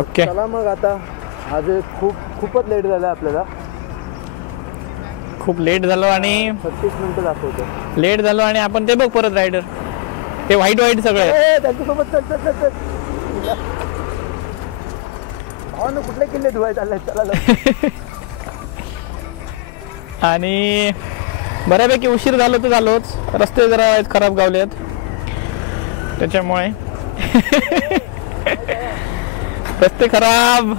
Okay चला मग आता आज खूपच लेट झालं आपल्याला. खूप लेट झालो आणि 36 मिनिटं दाखवतो. लेट झालो आणि आपण ते बघ परत रायडर ते व्हाईट व्हाईट सगळे त्यांच्यासोबत चल कुठले किल्ले धुवाय चाललाय चला. आणि बऱ्यापैकी उशीर झालो तर झालोच. रस्ते जरा खराब गावलेत त्याच्यामुळे रस्ते खराब.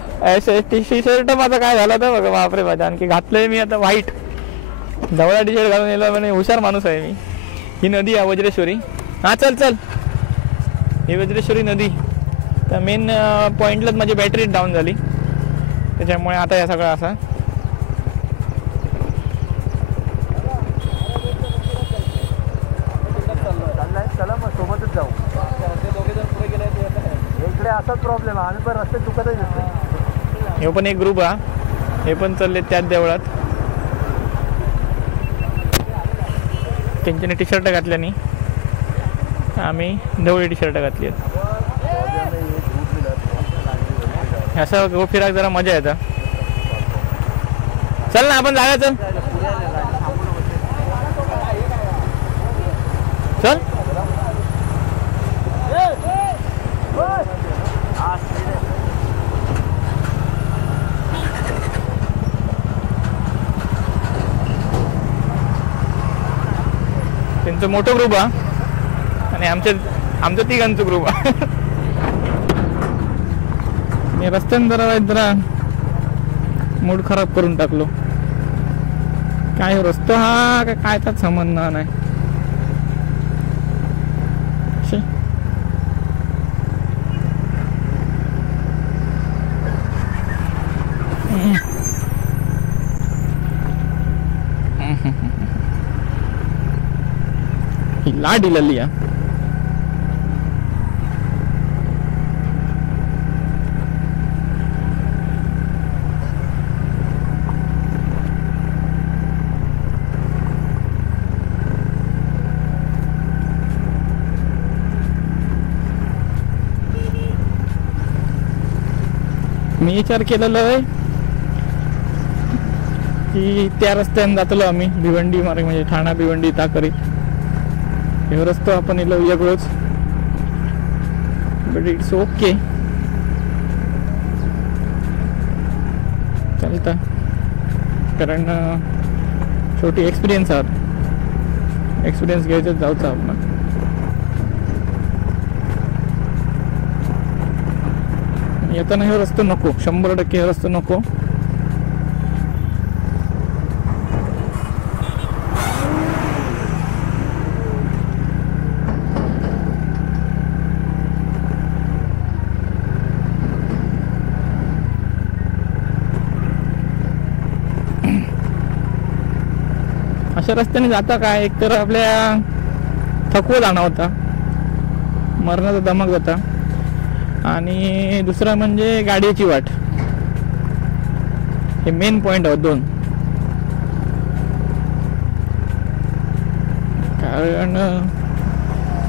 टी शर्ट माझा काय झाला तर बघा बापरे माझ्या. आणखी घातलंय मी आता व्हाईट जवळ टी शर्ट घालून येलो म्हणजे हुशार माणूस आहे मी. ही नदी आहे वज्रेश्वरी. हां चल चल ही वज्रेश्वरी नदी. त्या मेन पॉईंटलाच माझी बॅटरी डाऊन झाली त्याच्यामुळे आता या सगळं असं. चला मग सोबतच जाऊ. इकडे असाच प्रॉब्लेम आहे. आम्ही पण रस्ते चुकतच येतो. हे पण एक ग्रुप हा. हे पण चालले त्याच देवळात. त्यांच्याने टी शर्ट घातल्याने आम्ही ढवळी टी शर्ट घातली आहेत. असं गो फिराक जरा मजा येतं. चल ना आपण जागा चल चल. त्यांचं मोठं ग्रुप हा आणि आमचं तिघांचं ग्रुप हा. मी रस्त्याने जरा मूड खराब करून टाकलो. काय रस्ता हा काय त्यात संबंध नाही. लाडी लिया मी विचार केलेला आहे की त्या रस्त्याने जातलो आम्ही भिवंडी मार्ग म्हणजे ठाणा भिवंडी ताकरी हे रस्तो आपण इलो वेगळोच. बट इट्स ओके चालतं कारण शेवटी एक्सपिरियन्स आहात. एक्सपिरियन्स घ्यायचं जाऊचा आपण. येताना हे रस्ता नको 100% हे रस्ता नको. अशा रस्त्याने जाता काय एक तर आपल्या थकवा जाणवता मरणाचा दमक जाता आणि दुसरा म्हणजे गाडीची वाट. हे मेन पॉइंट आहे दोन. कारण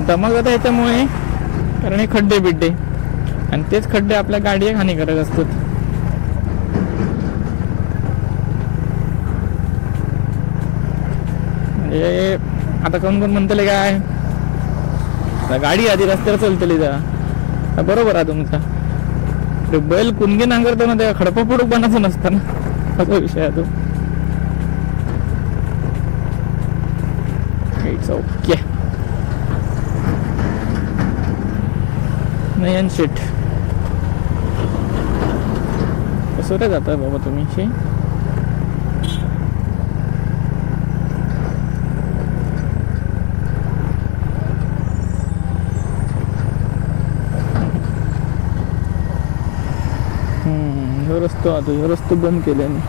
दमक जाता याच्यामुळे कारण हे खड्डे बिड्डे आणि तेच खड्डे आपल्या गाडीला हानिकारक असतात. म्हणजे आता कोण म्हणतले काय गाडी आधी रस्त्यावर चलतली जा बरोबर आहे तुमचा. बैल कुणगी नांगरताना त्या खडपा पुडूक बनायचं नसतं ना असा विषय आहे तो. It's okay. नयन शेट कसं रे जाता बाबा तुम्ही. रस्तो आता हे रस्तो बंद केल्याने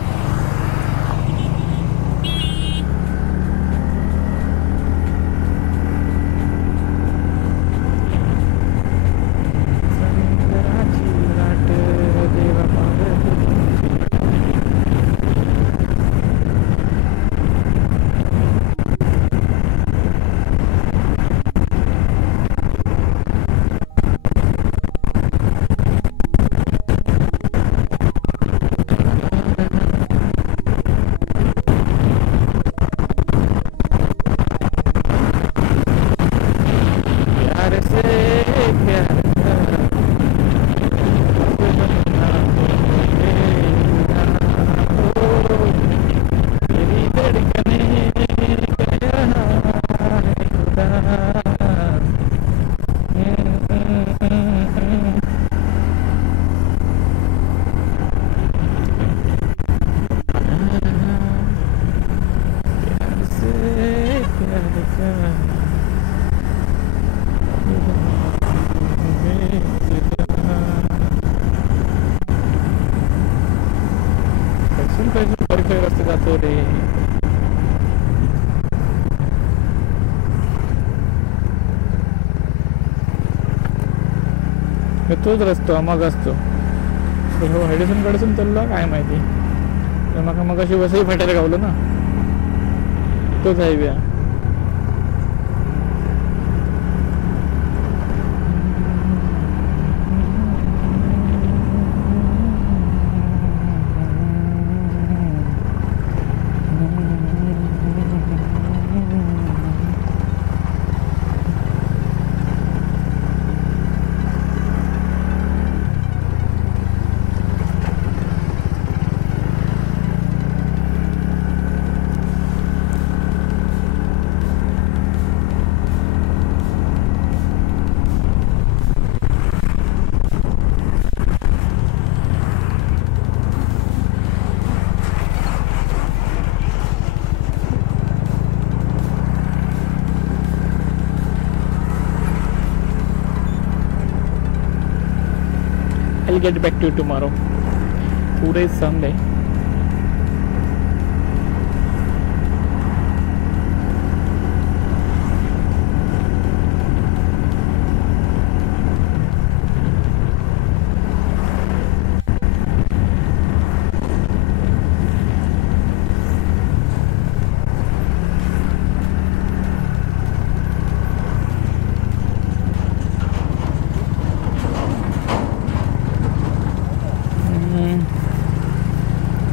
खरी रस्ते जातो रे. तोच रस्तो मग असतो हो. हेडसून कडसून चाललो काय माहिती. मग अशी वसई फाट्याला गावलो ना, तोच highway. I'll get back to you tomorrow. Today is Sunday.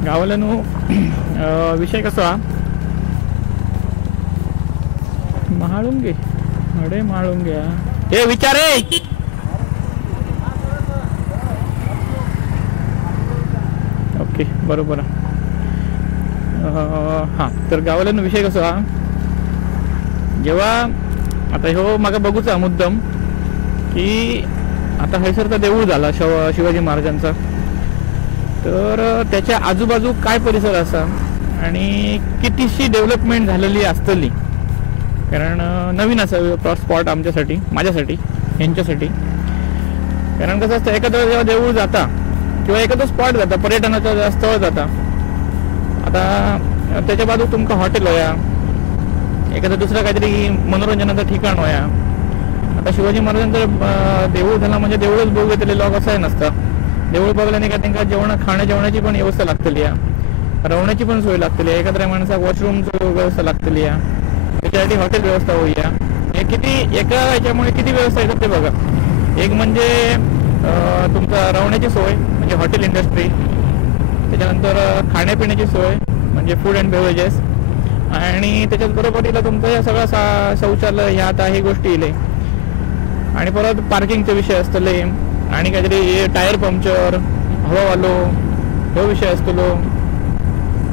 गावाला विषय कसा महाळुंगे अडे महाळुंगे हे विचारे ओके बरोबर. हां तर गावाला विषय कसा जेव्हा आता हो मागा बघूचा मुद्दम की आता हैसरचा देऊळ झाला शिवाजी महाराजांचा, तर त्याच्या आजूबाजू काय परिसर असा आणि कितीशी डेव्हलपमेंट झालेली असतली. कारण नवीन असा स्पॉट आमच्यासाठी, माझ्यासाठी, यांच्यासाठी. कारण कसं असतं एखादं जेव्हा देऊळ जाता किंवा एखादं स्पॉट जाता पर्यटनाचं स्थळ जाता, आता त्याच्या बाजू तुमका हॉटेल होया, एखादं दुसरं काहीतरी मनोरंजनाचं ठिकाण होया. आता शिवाजी महाराजांचं देऊळ झाला म्हणजे देऊळच बघू घेतलेले लोक असं नसतं. देऊळ बघल्याने का त्यांना जेवणाची पण व्यवस्था लागतली आहे, राहण्याची पण सोय लागतली आहे, एखाद्या माणसाक वॉशरूमची व्यवस्था लागतली आहे, त्याच्यासाठी हॉटेल व्यवस्था होईया. हे किती एका याच्यामुळे किती व्यवस्था येतात ते बघा. एक म्हणजे तुमचा राहण्याची सोय म्हणजे हॉटेल इंडस्ट्री, त्याच्यानंतर खाण्यापिण्याची सोय म्हणजे फूड अँड बेव्हरेजेस, आणि त्याच्याच बरोबरीला तुमचं या सगळं शौचालय ह्या आता ही गोष्टी येईल. आणि परत पार्किंगचे विषय असतले, आणि काहीतरी टायर पंक्चर, हवावालो हे विषय असतलो,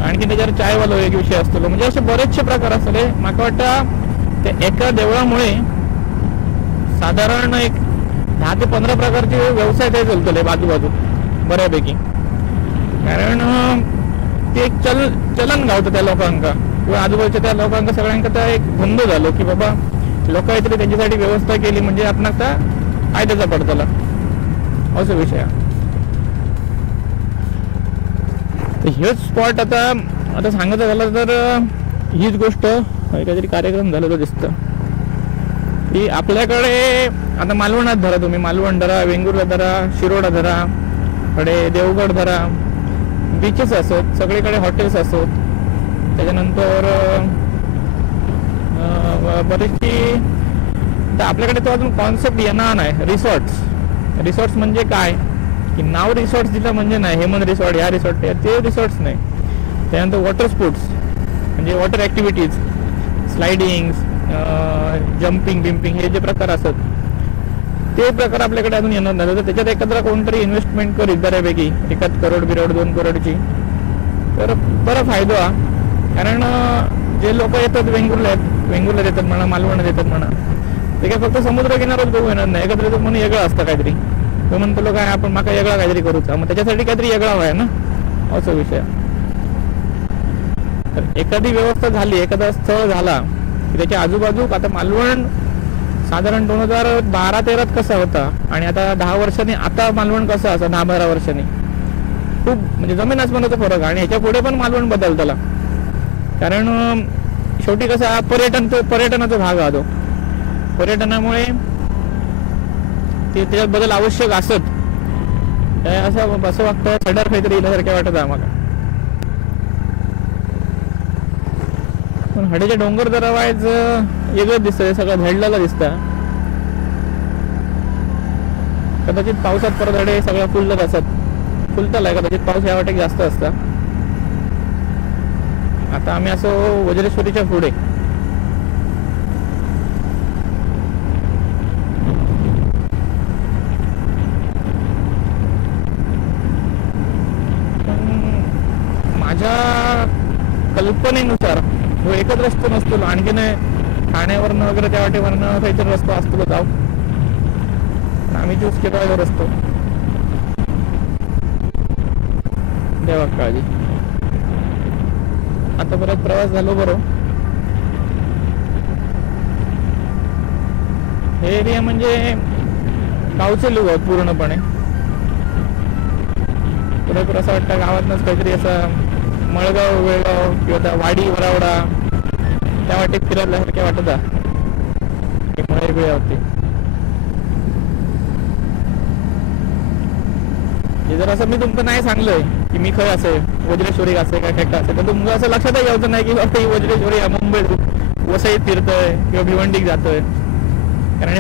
आणखी त्याच्यावर चायवालो एक विषय असतलो. म्हणजे असे बरेचसे प्रकार असतले. मला वाटतं ते एका देवळामुळे साधारण एक 10 ते 15 प्रकारचे व्यवसाय ते चालतले बाजूबाजू बऱ्यापैकी. कारण ते एक चलन गावतं त्या लोकांका किंवा आजूबाजूच्या त्या लोकांका सगळ्यांका त्या एक धंदो झालो की बाबा लोक काहीतरी त्यांच्यासाठी व्यवस्था केली म्हणजे आपणाक त्या फायद्याचा पडतला असं विषय. तर हेच स्पॉट आता सांगायचं झालं तर हीच गोष्ट काहीतरी कार्यक्रम झालेला दिसतं की आपल्याकडे आता मालवणात धरा तुम्ही, मालवण धरा, वेंगुर्ला धरा, शिरोडा धरा, कडे देवगड धरा, बीचेस असत, सगळीकडे हॉटेल्स असत, त्याच्यानंतर बरेचशी. तर आपल्याकडे तो अजून कॉन्सेप्ट येणार नाही रिसॉर्ट्स म्हणजे काय की नाव रिसॉर्ट्स दिलं म्हणजे नाही हेमंत रिसॉर्ट ह्या रिसॉर्ट ते रिसॉर्ट्स नाही. त्यानंतर वॉटर स्पोर्ट्स म्हणजे वॉटर ॲक्टिव्हिटीज, स्लायडिंग, जम्पिंग बिम्पिंग हे जे प्रकार असतात ते प्रकार आपल्याकडे अजून येणार नाही. तर त्याच्यात एकत्र कोणतरी इन्व्हेस्टमेंट करीत बऱ्यापैकी 1 करोड 2 करोडची तर बरा फायदा. कारण जे लोक येतात वेंगुर्ला येतात म्हणा, मालवणात येतात म्हणा, ते काय फक्त समुद्र किनाराच बघू येणार नाही. एकत्र म्हणून वेगळं असतं काहीतरी. तो म्हणतो लोक आपण माका वेगळा काहीतरी करूचा, मग त्याच्यासाठी काहीतरी वेगळा व्हाय ना असा विषय. तर एखादी व्यवस्था झाली, एखादा स्थळ झाला की त्याच्या आजूबाजू. आता मालवण साधारण 2012-13 कसा होता आणि आता 10 वर्षांनी आता मालवण कसं असं 10-12 वर्षांनी खूप म्हणजे जमीन आसमानाचा फरक. आणि ह्याच्या पुढे पण मालवण बदल त्याला, कारण शेवटी कसा पर्यटनाचा भाग हा तो. पर्यटनामुळे ते त्याच्यात बदल आवश्यक असत. असं वाटतं सडर काहीतरी इल्यासारखे वाटत आम्हाला. पण हडेचे डोंगर जरा व्हायचं वेगळं दिसतंय, सगळं झडलेलं दिसतं. कदाचित पावसात परत हडे सगळं फुलत असत, फुलतलाय कदाचित पाऊस या वाटेक जास्त असता. आता आम्ही असो वज्रेश्वरीच्या पुढे. माझ्या कल्पनेनुसार तो एकच रस्ता नसतो, आणखीन ठाण्यावरनं वगैरे त्या वाटेवरनं काहीतरी रस्ता असतो जाऊ. आम्ही चूज केला रस्तो. देवा काळजी. आता परत प्रवास झालो बरोबर. हे एरिया म्हणजे गावचे लोक आहेत पूर्णपणे. पुरेपूर असं वाटतं गावातनच काहीतरी असं मळगाव वेळगाव किंवा वाडी वरावडा त्या वाटेत फिरल्यासारखे वाटत मळे बिळे होते. हे जर असं मी तुमचं नाही सांगलंय की मी खय असे वज्रेश्वरी असे काय खेळता असे, तर तुमचं असं लक्षातही यायचं नाही की बाबा ही वज्रेश्वरी मुंबईत वसईत फिरतोय किंवा भिवंडीत जातोय. कारण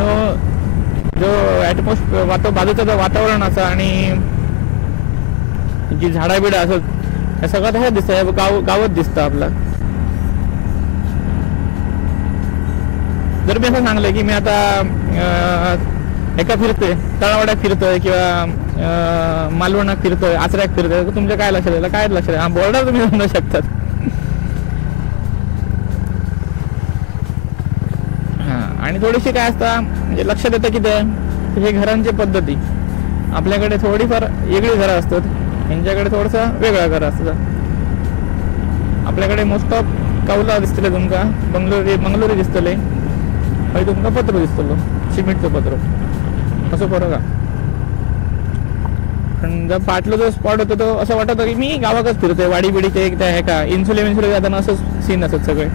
जो बाजूचं जो वातावरण असं आणि जी झाडाबिडा असत हे सगळं तसं दिसतं. गावच दिसतं आपलं. जर मी असं सांगलं की मी आता एका फिरतोय तळावाड्यात फिरतोय किंवा मालवणात फिरतोय आचऱ्यात फिरतोय, तर तुमच्या काय लक्षात येईल? काय लक्षात येईल? हा बोर्डर तुम्ही म्हणू शकतात. हा आणि थोडीशी काय असतं म्हणजे लक्षात येतं की ते हे घरांची पद्धती आपल्याकडे थोडीफार वेगळी घरं असतात, यांच्याकडे थोडंसं वेगळं घर असतं. आपल्याकडे मोस्ट ऑफ कौला दिसतले तुमका, बंगलोरी दिसतले, काही तुमका पत्र दिसतलो सिमेंटचं पत्र. असं फरक आहे. पण जर पाटलं जो स्पॉट होतो तो असं वाटत की मी गावाकच फिरतोय. वाडी बिडीचे एक त्या हे का इन्सुले जाताना असं सीन असत सगळे.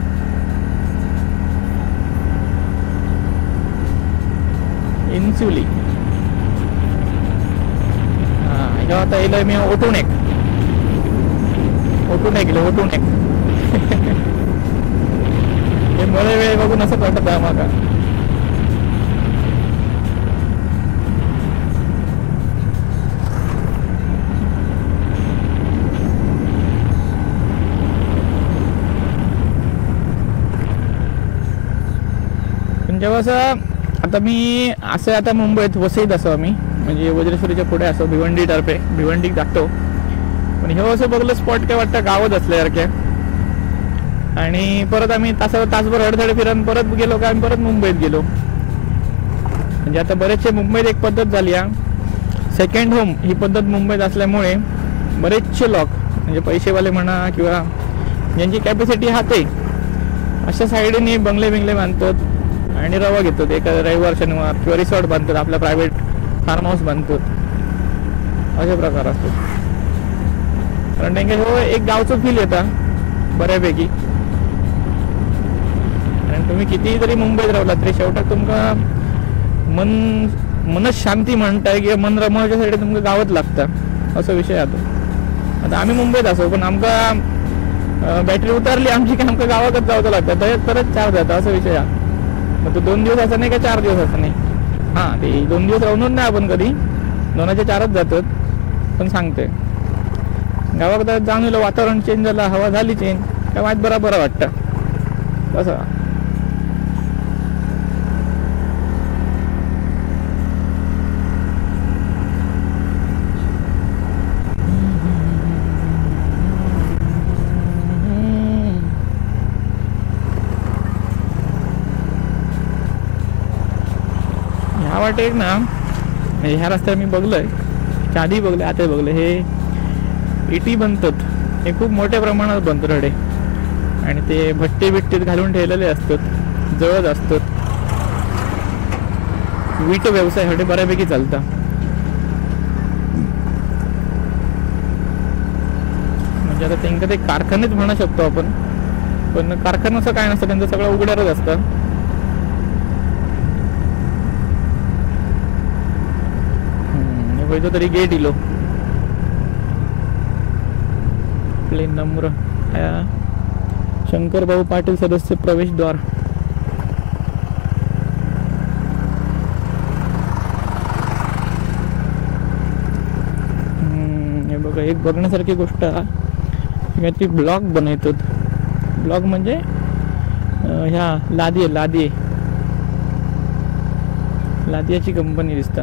इन्सुली हा आता येईल मी ओटून एक हे मळे वेळ बघून असंच वाटत आहे आम्हाला. जेव्हा असं आता मी असं आता मुंबईत वसईत असो आम्ही म्हणजे वज्रेश्वरीच्या पुढे असो भिवंडी जातो. पण हे असं बघलं स्पॉट काय वाटतं गावच असल्यासारख्या. आणि परत आम्ही तासभर अडथळे फिरून परत गेलो का आम्ही परत मुंबईत गेलो. म्हणजे आता बरेचसे मुंबईत एक पद्धत झाली आहे सेकंड होम ही पद्धत मुंबईत असल्यामुळे बरेचसे लोक म्हणजे पैसेवाले म्हणा किंवा ज्यांची कॅपॅसिटी हाते अशा साईडने बंगले बांधतात आणि रवा घेतात. एका रविवार शनिवार किंवा रिसॉर्ट बांधतात, आपला प्रायव्हेट फार्म हाऊस बांधतात. असे प्रकार असतो. कारण त्यांच्या हो एक गावचं फील येतं बऱ्यापैकी. आणि तुम्ही कितीही जरी मुंबईत राहिला तरी शेवटात तुमका मनच शांती म्हणताय किंवा मन रमवण्यासाठी तुमचं गावच लागतं असा विषय आहे. आता आम्ही मुंबईत असो पण आमका बॅटरी उतरली आमची की आमका गावातच जावं लागतं तरच चार जातं असा विषय आहे. मग तो 2 दिवस असं नाही का 4 दिवस असं नाही. हां ते 2 दिवस राहून नाही आपण कधी 2च्या 4च जातात. पण सांगते गावाकडे जाऊन वातावरण चेंज झालं, हवा झाली चेंज, काय माहीत बरं वाटतं कसं. ह्या वाटे ना म्हणजे ह्या रस्त्यावर मी बघलोय, आधी बघले आता बघले, हे इटी बनतात हे खूप मोठ्या प्रमाणात बनतात हडे. आणि ते भट्टीत घालून ठेवलेले असतात, जळत असतात. वीट व्यवसाय हडे बऱ्यापैकी चालता. म्हणजे आता त्यांचं ते कारखानेच म्हणू शकतो आपण, पण कारखान्याचं काय नसतं, त्यांचं सगळं उघड्यावरच असतं. वैसे तरी गेट इलो प्लेन नंबर शंकर भाऊ पाटील सदस्य प्रवेशद्वार. हे बघा, एक बघण्यासारखी गोष्ट ती ब्लॉग बनवतात. ब्लॉग म्हणजे ह्या लादियाची कंपनी दिसता.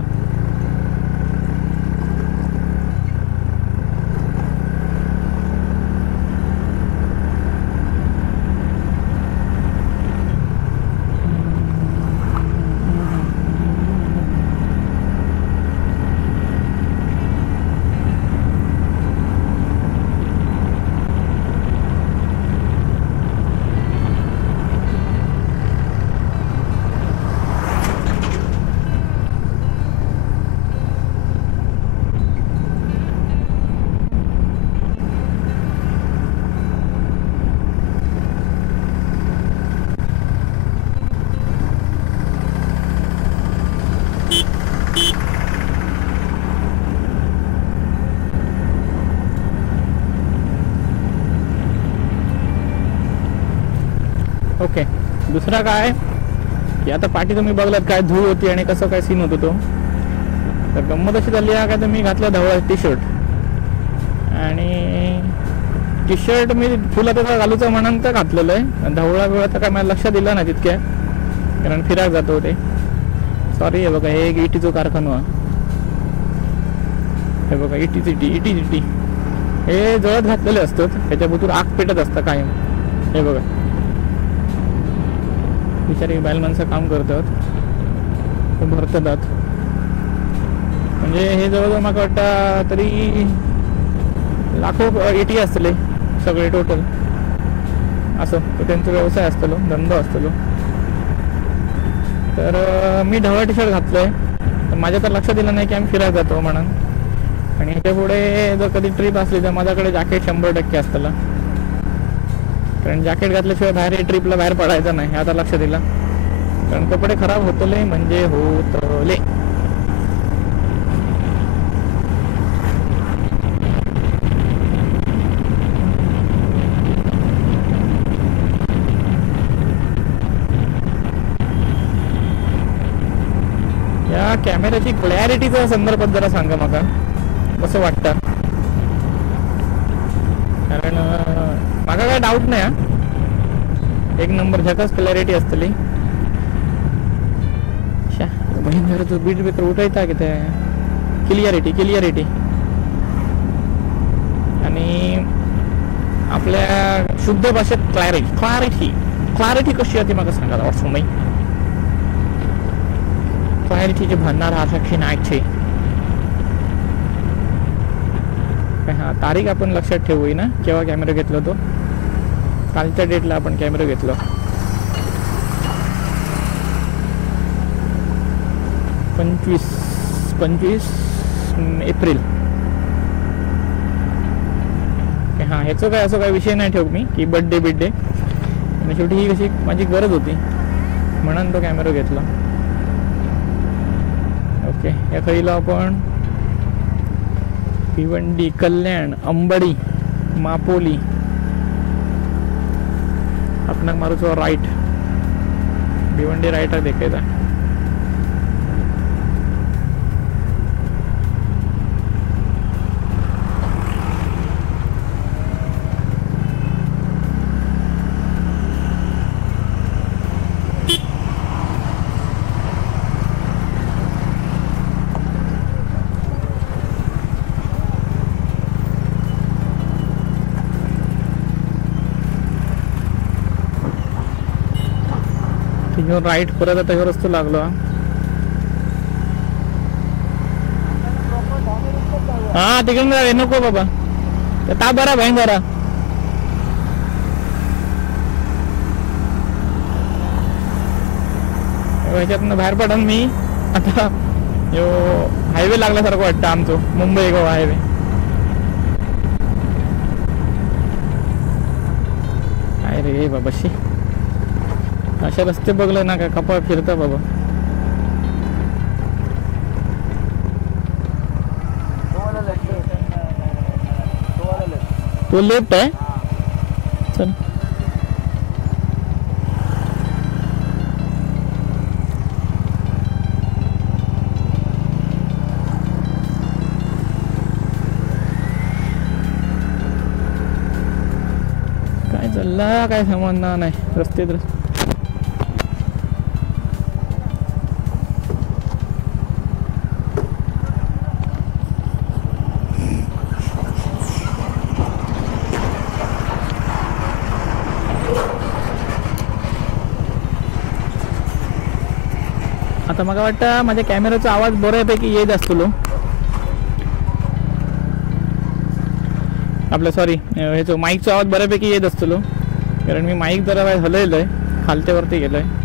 ओके. दुसरा काय की आता पाठी तुम्ही बघलात काय धूळ होती आणि कसं काय सीन होतो तो. तर गंमत अशी झाली आहे काय, तर मी घातलं धवळा टी शर्ट, आणि टी शर्ट मी फुला त्याचा घालूचं म्हणून तर घातलेलं आहे. धवळा वेळा तर काय मला लक्षात दिला नाही तितक्या, कारण फिराक जातो ते. सॉरी. हे बघा, हे एक इटीचो कारखाना. हे बघा, इटी हे जळत घातलेले असतात, त्याच्याभोवतून आग पेटत असतं कायम. हे बघा, बिचारी बायल माणसं काम करतात, भरतात. म्हणजे हे जवळजवळ मला वाटतं तरी लाखो इटी असतले सगळे टोटल. असं तो त्यांचा व्यवसाय असतलो, धंदा असतलो. तर मी ढवळा टी शर्ट घातलोय, तर माझ्या तर लक्षात दिलं नाही की आम्ही फिरायला जातो म्हणून. आणि ह्याच्या पुढे जर कधी ट्रिप असली तर माझ्याकडे जॅकेट 100% असतला, कारण जॅकेट घातल्याशिवाय बाहेर ट्रिपला बाहेर पडायचं नाही. आता लक्ष दिला, कारण कपडे खराब होतले म्हणजे होतले. या कॅमेऱ्याची क्लॅरिटीचा संदर्भात जरा सांगा मला कसं वाटतं, कारण माझा काय डाऊट नाही हा. एक नंबर झकास क्लॅरिटी असतली. बहीण बीट बेकर उठायचा की ते क्लिअरिटी आणि आपल्या शुद्ध भाषेत क्लॅरिटी कशी आहे ती मला सांगायला वाटतं नाही. क्लॅरिटीचे भन्नार आसाक्षी नायचे. हा तारीख आपण लक्षात ठेवू ना, केव्हा कॅमेरा घेतला तो. कालच्या डेटला आपण कॅमेरा घेतला, 25 एप्रिल. हा, ह्याचं काय असं काय विषय नाही ठेवू मी की बर्थडे. आणि शेवटी ही कशी माझी गरज होती म्हणून तो कॅमेरा घेतला. ओके. या खरीला आपण भिवंडी, कल्याण, अंबडी, मापोली आपणाक मारूचो राईट. भिवंडी राईट देखायचा. राईट परत आता ह्यो रस्तो लागलो. हा, तिकडून जावे नको बाबा, ता बरा भाई जरा. ह्याच्यातनं बाहेर पडन मी आता. यो हायवे लागल्यासारखं वाटतं आमचं, मुंबई गोवा हायवे. काय रे बाबा शी, अशा रस्ते बघले ना का कपाळ फिरतं बाबा. तो लेफ्ट आहे. चल काय चालला काय समजणार नाही रस्ते तर. आता मला वाटतं माझ्या कॅमेराचा आवाज बऱ्यापैकी येत असतो. आपलं सॉरी ह्याचं माईकचा आवाज बऱ्यापैकी येत असतो, कारण मी माईक जरा वेळ हलवलं आहे, खालच्यावरती गेलो आहे.